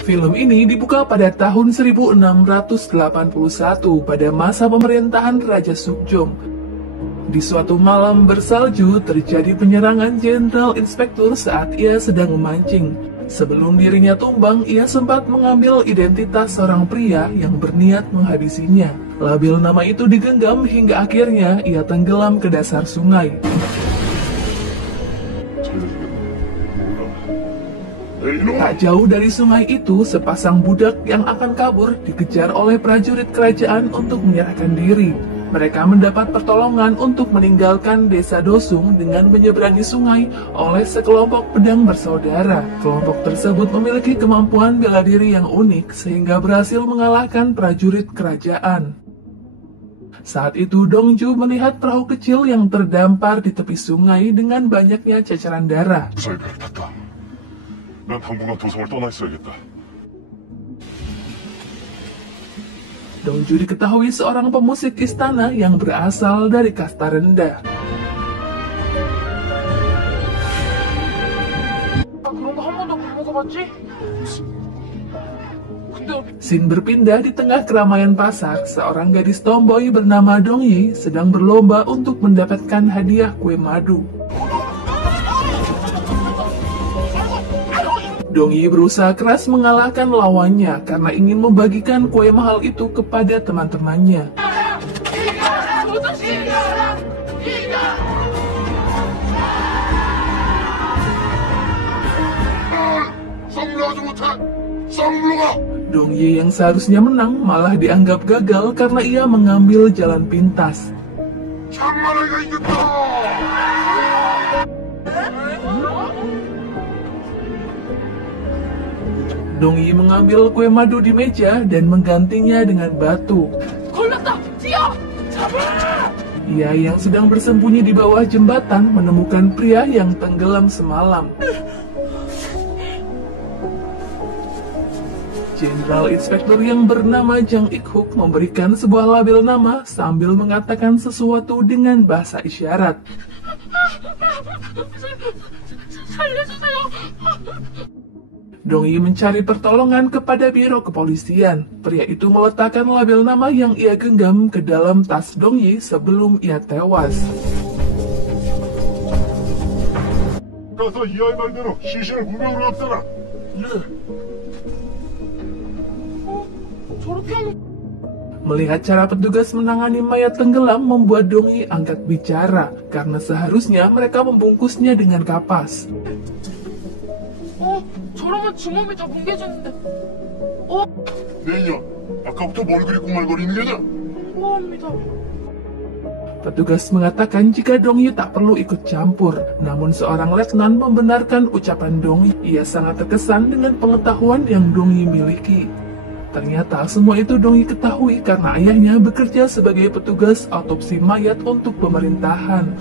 Film ini dibuka pada tahun 1681 pada masa pemerintahan Raja Sukjong. Di suatu malam bersalju terjadi penyerangan Jenderal Inspektur saat ia sedang memancing. Sebelum dirinya tumbang, ia sempat mengambil identitas seorang pria yang berniat menghabisinya. Label nama itu digenggam hingga akhirnya ia tenggelam ke dasar sungai. Tak jauh dari sungai itu, sepasang budak yang akan kabur dikejar oleh prajurit kerajaan untuk menyerahkan diri. Mereka mendapat pertolongan untuk meninggalkan desa Dosung dengan menyeberangi sungai oleh sekelompok pedang bersaudara. Kelompok tersebut memiliki kemampuan bela diri yang unik sehingga berhasil mengalahkan prajurit kerajaan. Saat itu Dongju melihat perahu kecil yang terdampar di tepi sungai dengan banyaknya ceceran darah. Dongju diketahui seorang pemusik istana yang berasal dari kasta rendah. Scene berpindah di tengah keramaian pasar. Seorang gadis tomboy bernama Dongyi sedang berlomba untuk mendapatkan hadiah kue madu. Dongyi berusaha keras mengalahkan lawannya karena ingin membagikan kue mahal itu kepada teman-temannya. Dongyi yang seharusnya menang malah dianggap gagal karena ia mengambil jalan pintas. Dongyi mengambil kue madu di meja dan menggantinya dengan batu. Ia yang sedang bersembunyi di bawah jembatan menemukan pria yang tenggelam semalam. Jenderal Inspektur yang bernama Jang Ik-hook memberikan sebuah label nama sambil mengatakan sesuatu dengan bahasa isyarat. Dongyi mencari pertolongan kepada biro kepolisian. Pria itu meletakkan label nama yang ia genggam ke dalam tas Dongyi sebelum ia tewas. Melihat cara petugas menangani mayat tenggelam membuat Dongyi angkat bicara, karena seharusnya mereka membungkusnya dengan kapas. Petugas mengatakan jika Dongyi tak perlu ikut campur, namun seorang letnan membenarkan ucapan Dongyi. Ia sangat terkesan dengan pengetahuan yang Dongyi miliki. Ternyata semua itu Dongyi ketahui karena ayahnya bekerja sebagai petugas autopsi mayat untuk pemerintahan.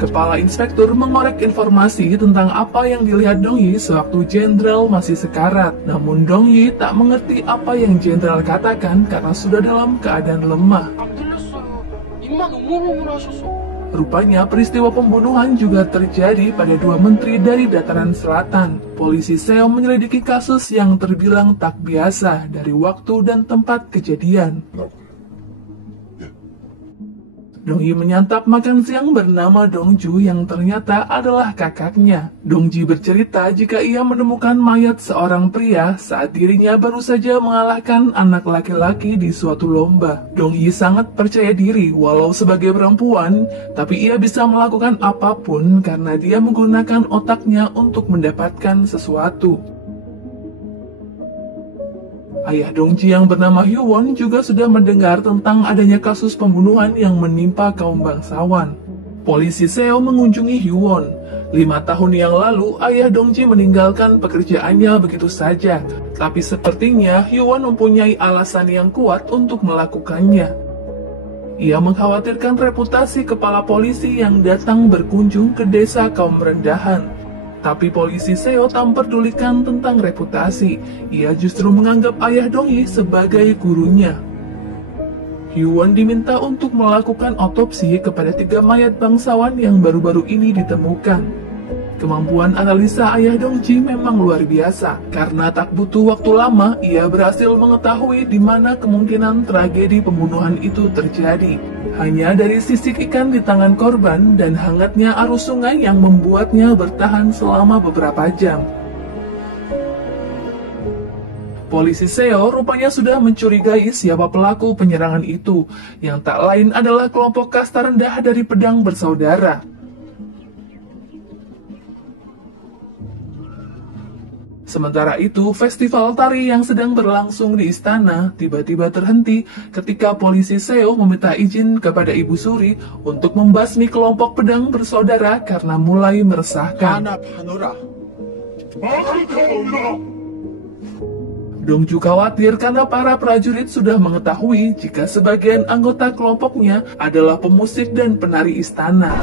Kepala inspektur mengorek informasi tentang apa yang dilihat Dongyi sewaktu jenderal masih sekarat. Namun Dongyi tak mengerti apa yang jenderal katakan karena sudah dalam keadaan lemah. Rupanya peristiwa pembunuhan juga terjadi pada dua menteri dari dataran selatan. Polisi Seo menyelidiki kasus yang terbilang tak biasa dari waktu dan tempat kejadian. Dongyi menyantap makan siang bernama Dongju yang ternyata adalah kakaknya. Dongji bercerita jika ia menemukan mayat seorang pria saat dirinya baru saja mengalahkan anak laki-laki di suatu lomba. Dongyi sangat percaya diri walau sebagai perempuan, tapi ia bisa melakukan apapun karena dia menggunakan otaknya untuk mendapatkan sesuatu. Ayah Dongji yang bernama Hyewon juga sudah mendengar tentang adanya kasus pembunuhan yang menimpa kaum bangsawan. Polisi Seo mengunjungi Hyewon. 5 tahun yang lalu, ayah Dongji meninggalkan pekerjaannya begitu saja. Tapi sepertinya Hyewon mempunyai alasan yang kuat untuk melakukannya. Ia mengkhawatirkan reputasi kepala polisi yang datang berkunjung ke desa kaum rendahan. Tapi polisi Seo tak memperdulikan tentang reputasi. Ia justru menganggap ayah Dongyi sebagai gurunya. Hyewon diminta untuk melakukan otopsi kepada 3 mayat bangsawan yang baru-baru ini ditemukan. Kemampuan analisa ayah Dongji memang luar biasa, karena tak butuh waktu lama ia berhasil mengetahui di mana kemungkinan tragedi pembunuhan itu terjadi. Hanya dari sisik ikan di tangan korban dan hangatnya arus sungai yang membuatnya bertahan selama beberapa jam. Polisi Seo rupanya sudah mencurigai siapa pelaku penyerangan itu, yang tak lain adalah kelompok kasta rendah dari pedang bersaudara. Sementara itu, festival tari yang sedang berlangsung di istana tiba-tiba terhenti ketika polisi Seo meminta izin kepada Ibu Suri untuk membasmi kelompok pedang bersaudara karena mulai meresahkan. Dongju khawatir karena para prajurit sudah mengetahui jika sebagian anggota kelompoknya adalah pemusik dan penari istana.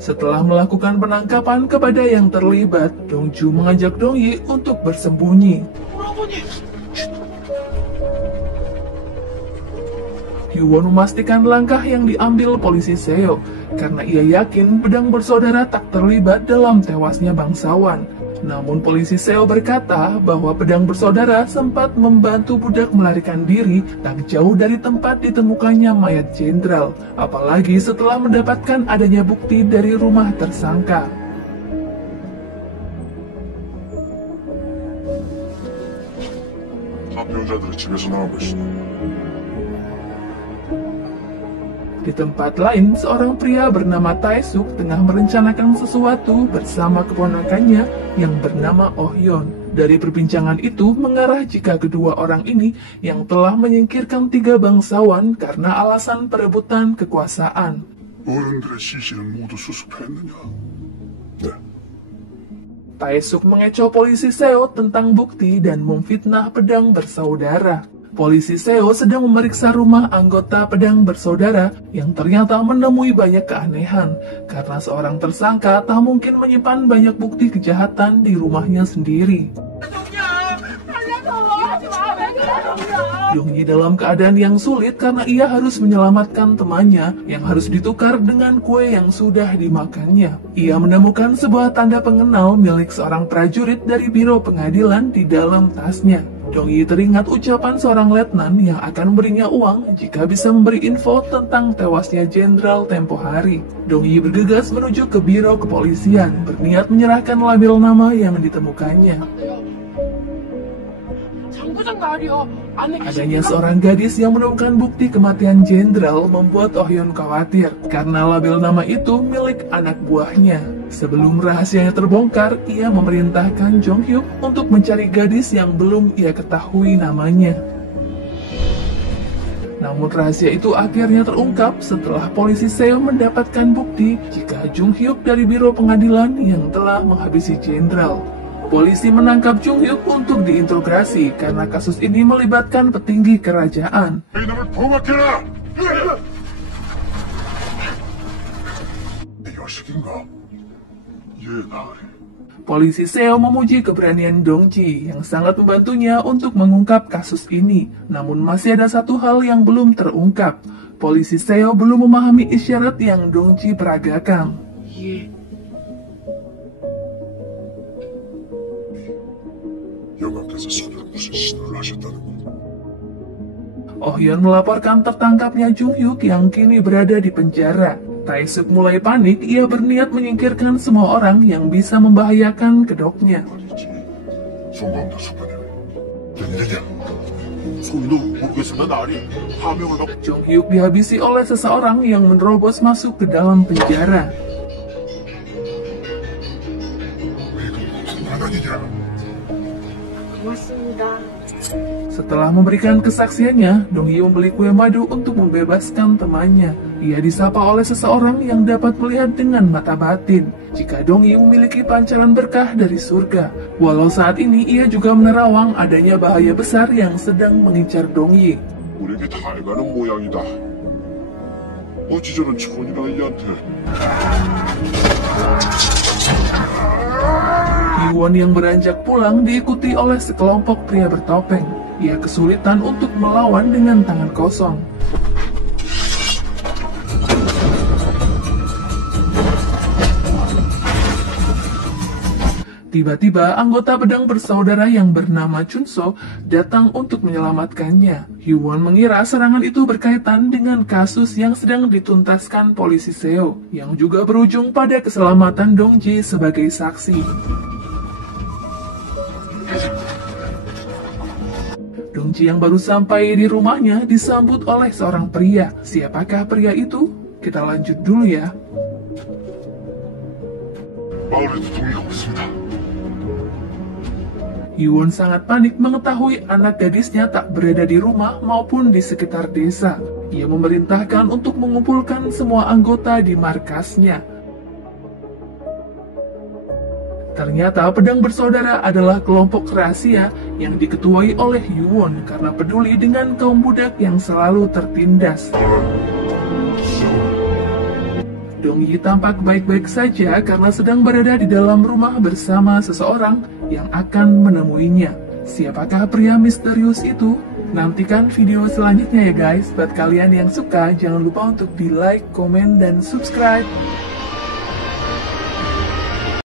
Setelah melakukan penangkapan kepada yang terlibat, Dongju mengajak Dongyi untuk bersembunyi. Hyewon memastikan langkah yang diambil polisi Seo karena ia yakin pedang bersaudara tak terlibat dalam tewasnya bangsawan. Namun polisi Seo berkata bahwa pedang bersaudara sempat membantu budak melarikan diri tak jauh dari tempat ditemukannya mayat jenderal, apalagi setelah mendapatkan adanya bukti dari rumah tersangka. Di tempat lain, seorang pria bernama Taesuk tengah merencanakan sesuatu bersama keponakannya yang bernama Oh Hyun. Dari perbincangan itu mengarah jika kedua orang ini yang telah menyingkirkan 3 bangsawan karena alasan perebutan kekuasaan. Taesuk mengecoh polisi Seo tentang bukti dan memfitnah pedang bersaudara. Polisi Seo sedang memeriksa rumah anggota pedang bersaudara yang ternyata menemui banyak keanehan karena seorang tersangka tak mungkin menyimpan banyak bukti kejahatan di rumahnya sendiri. Dongyi dalam keadaan yang sulit karena ia harus menyelamatkan temannya yang harus ditukar dengan kue yang sudah dimakannya. Ia menemukan sebuah tanda pengenal milik seorang prajurit dari biro pengadilan di dalam tasnya. Dongyi teringat ucapan seorang letnan yang akan memberinya uang jika bisa memberi info tentang tewasnya jenderal tempo hari. Dongyi bergegas menuju ke biro kepolisian, berniat menyerahkan label nama yang ditemukannya. Adanya seorang gadis yang menemukan bukti kematian jenderal membuat Oh Hyun khawatir karena label nama itu milik anak buahnya. Sebelum rahasianya terbongkar, ia memerintahkan Jong Hyuk untuk mencari gadis yang belum ia ketahui namanya. Namun rahasia itu akhirnya terungkap setelah polisi Seo mendapatkan bukti jika Jung Hyuk dari biro pengadilan yang telah menghabisi jenderal. Polisi menangkap Jung Hyuk untuk diinterogasi karena kasus ini melibatkan petinggi kerajaan. Polisi Seo memuji keberanian Dongji yang sangat membantunya untuk mengungkap kasus ini. Namun masih ada satu hal yang belum terungkap. Polisi Seo belum memahami isyarat yang Dongji peragakan. Oh Hyun melaporkan tertangkapnya Jung Hyuk yang kini berada di penjara. Taesuk mulai panik, ia berniat menyingkirkan semua orang yang bisa membahayakan kedoknya. Jung Hyuk dihabisi oleh seseorang yang menerobos masuk ke dalam penjara. Setelah memberikan kesaksiannya, Dongyi membeli kue madu untuk membebaskan temannya. Ia disapa oleh seseorang yang dapat melihat dengan mata batin jika Dongyi memiliki pancaran berkah dari surga. Walau saat ini ia juga menerawang adanya bahaya besar yang sedang mengincar Dongyi. Yuwon yang beranjak pulang diikuti oleh sekelompok pria bertopeng. Ia kesulitan untuk melawan dengan tangan kosong. Tiba-tiba, anggota pedang bersaudara yang bernama Chunso datang untuk menyelamatkannya. Yuwon mengira serangan itu berkaitan dengan kasus yang sedang dituntaskan polisi Seo, yang juga berujung pada keselamatan Dongji sebagai saksi. Dongji yang baru sampai di rumahnya disambut oleh seorang pria. Siapakah pria itu? Kita lanjut dulu ya. Yuwon sangat panik mengetahui anak gadisnya tak berada di rumah maupun di sekitar desa. Ia memerintahkan untuk mengumpulkan semua anggota di markasnya. Ternyata pedang bersaudara adalah kelompok rahasia yang diketuai oleh Yuwon karena peduli dengan kaum budak yang selalu tertindas. Dongyi tampak baik-baik saja karena sedang berada di dalam rumah bersama seseorang yang akan menemuinya. Siapakah pria misterius itu? Nantikan video selanjutnya ya guys. Buat kalian yang suka, jangan lupa untuk di like, komen, dan subscribe.